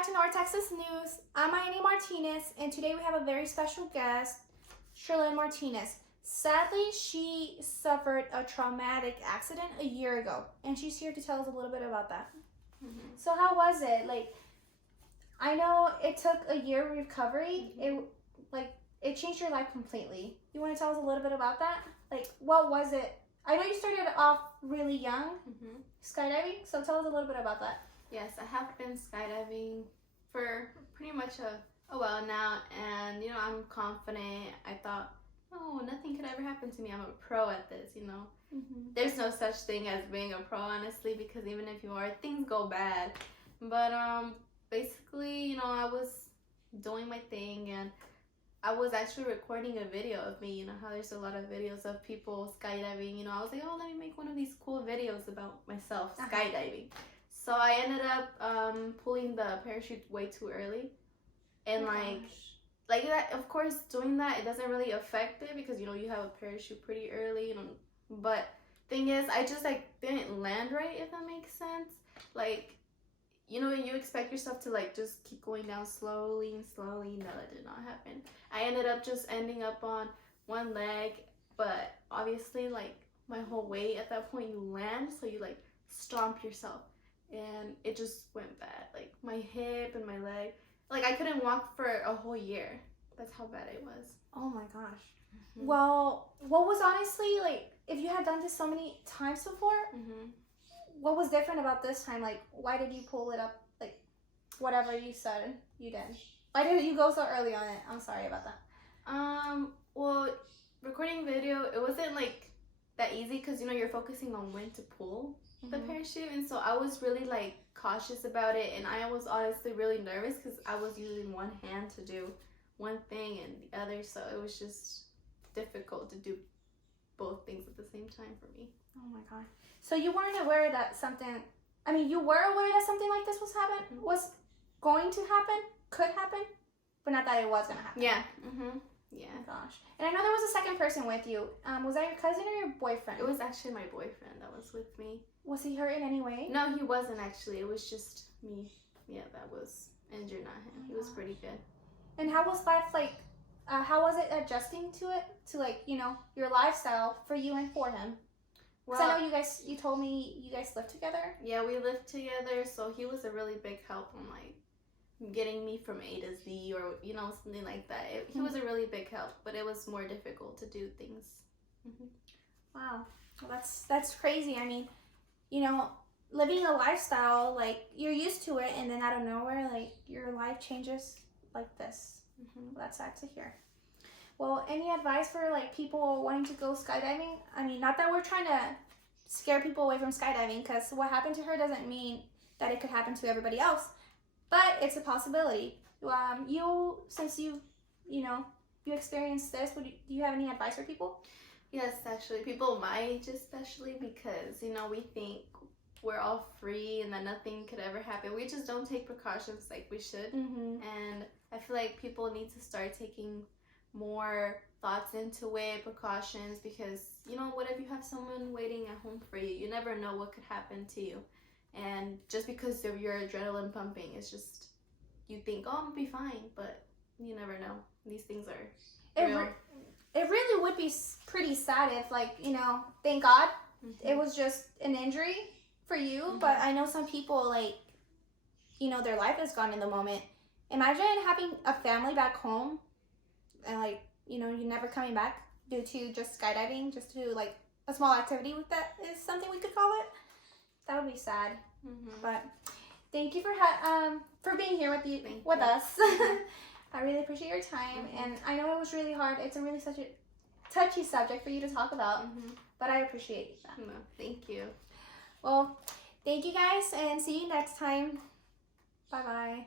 back to North Texas News. I'm Ayani Martinez, and today we have a very special guest, Sherlyn Martinez. Sadly, she suffered a traumatic accident a year ago, and she's here to tell us a little bit about that. Mm-hmm. So how was it? Like, I know it took a year of recovery. Mm-hmm. It changed your life completely. You want to tell us a little bit about that? Like, what was it? I know you started off really young, skydiving, so tell us a little bit about that. Yes, I have been skydiving for pretty much a while now, and I'm confident. I thought, oh, nothing could ever happen to me. I'm a pro at this, There's no such thing as being a pro, honestly, because even if you are, things go bad. But basically, I was doing my thing, and I was actually recording a video of me. You know how there's a lot of videos of people skydiving. I was like, oh, let me make one of these cool videos about myself skydiving. So I ended up pulling the parachute way too early, and like that. Of course, doing that, it doesn't really affect it because you have a parachute pretty early. But thing is, I just didn't land right, if that makes sense. You expect yourself to just keep going down slowly and slowly. No, that did not happen. I ended up just ending up on one leg, but obviously my whole weight at that point, you land, so you stomp yourself, and it just went bad. My hip and my leg, I couldn't walk for a whole year. That's how bad it was. Oh my gosh. Well, what was honestly if you had done this so many times before, what was different about this time? Why did you pull it up? Whatever you said you did. Why did you go so early on it? I'm sorry about that. Well, recording video, it wasn't that easy because you're focusing on when to pull the parachute, and so I was really cautious about it, and I was honestly really nervous because I was using one hand to do one thing and the other, so it was just difficult to do both things at the same time for me. Oh my god. So you weren't aware that you were aware that something like this was going to happen, could happen, but not that it was gonna happen. Yeah. Yeah. Oh gosh. And I know there was a second person with you. Was that your cousin or your boyfriend? It was actually my boyfriend that was with me. Was he hurt in any way? No, he wasn't actually. It was just me. Yeah, that was injured, not him. He was pretty good. And how was life how was it adjusting to it, to your lifestyle for you and for him? Because I know you told me you guys lived together. Yeah, we lived together, so he was a really big help on getting me from A to Z, or something like that. He was a really big help, but it was more difficult to do things. Wow, well, that's crazy. I mean, living a lifestyle you're used to it, and then out of nowhere your life changes like this. Well, that's sad to hear. Well, any advice for people wanting to go skydiving? I mean, not that we're trying to scare people away from skydiving, because what happened to her doesn't mean that it could happen to everybody else, but it's a possibility. Since you experienced this, do you have any advice for people? Yes, actually, people my age especially, because we think we're all free and that nothing could ever happen. We just don't take precautions like we should, and I feel like people need to start taking more thoughts into it, precautions, because what if you have someone waiting at home for you? You never know what could happen to you, and just because of your adrenaline pumping, it's just you think, oh, I'm gonna be fine, but you never know. These things are real. It really would be pretty sad if thank God it was just an injury for you, but I know some people their life is gone in the moment. Imagine having a family back home and you never coming back due to just skydiving, just to do a small activity with that is something we could call it. That would be sad. But thank you for being here with us. I really appreciate your time, and I know it was really hard. It's such a touchy subject for you to talk about, but I appreciate that. No, thank you. Well, thank you guys, and see you next time. Bye bye.